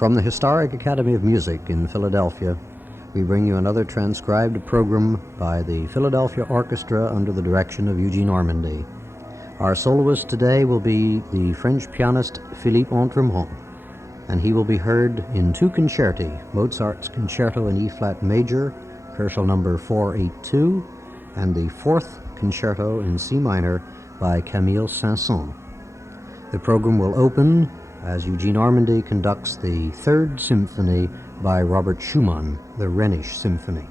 From the Historic Academy of Music in Philadelphia, we bring you another transcribed program by the Philadelphia Orchestra under the direction of Eugene Ormandy. Our soloist today will be the French pianist Philippe Entremont, and he will be heard in two concerti, Mozart's Concerto in E-flat major, Herschel number 482, and the fourth concerto in C minor by Camille Saint-Saëns. The program will open as Eugene Ormandy conducts the Third Symphony by Robert Schumann, the Rhenish Symphony.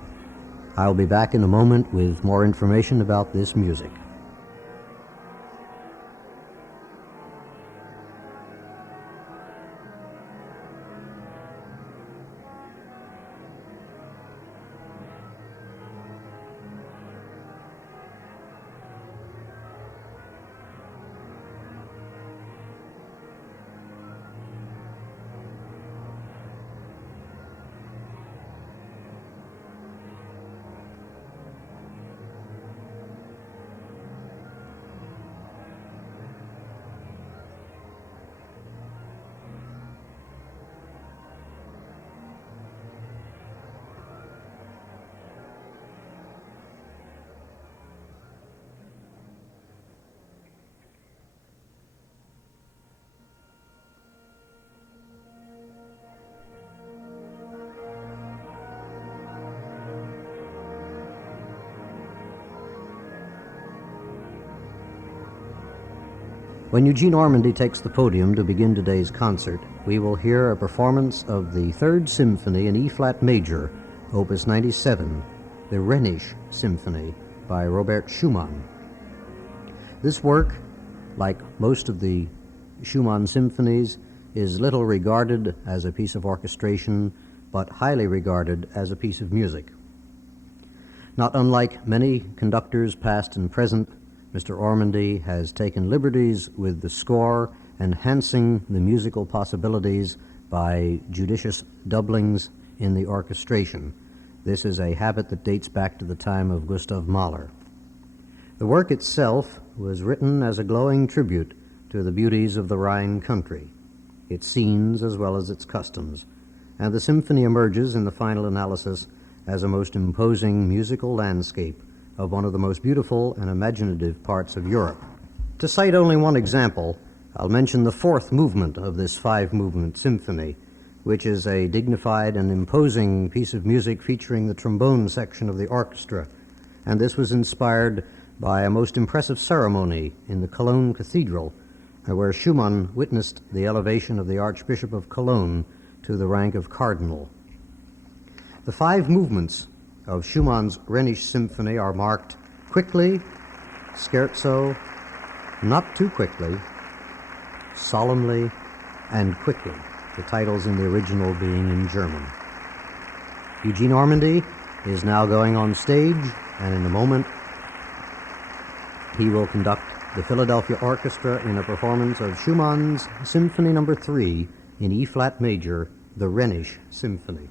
I'll be back in a moment with more information about this music. When Eugene Ormandy takes the podium to begin today's concert, we will hear a performance of the Third Symphony in E-flat major, Opus 97, the Rhenish Symphony by Robert Schumann. This work, like most of the Schumann symphonies, is little regarded as a piece of orchestration, but highly regarded as a piece of music. Not unlike many conductors past and present, Mr. Ormandy has taken liberties with the score, enhancing the musical possibilities by judicious doublings in the orchestration. This is a habit that dates back to the time of Gustav Mahler. The work itself was written as a glowing tribute to the beauties of the Rhine country, its scenes as well as its customs, and the symphony emerges in the final analysis as a most imposing musical landscape of one of the most beautiful and imaginative parts of Europe. To cite only one example, I'll mention the fourth movement of this five-movement symphony, which is a dignified and imposing piece of music featuring the trombone section of the orchestra, and this was inspired by a most impressive ceremony in the Cologne Cathedral, where Schumann witnessed the elevation of the Archbishop of Cologne to the rank of cardinal. The five movements of Schumann's Rhenish Symphony are marked quickly, scherzo, not too quickly, solemnly, and quickly, the titles in the original being in German. Eugene Ormandy is now going on stage, and in a moment he will conduct the Philadelphia Orchestra in a performance of Schumann's Symphony No. 3 in E-flat major, the Rhenish Symphony.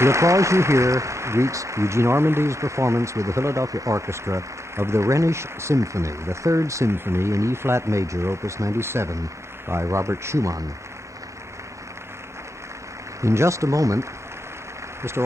The applause you hear greets Eugene Ormandy's performance with the Philadelphia Orchestra of the Rhenish Symphony, the Third Symphony in E-flat major, Opus 97, by Robert Schumann. In just a moment,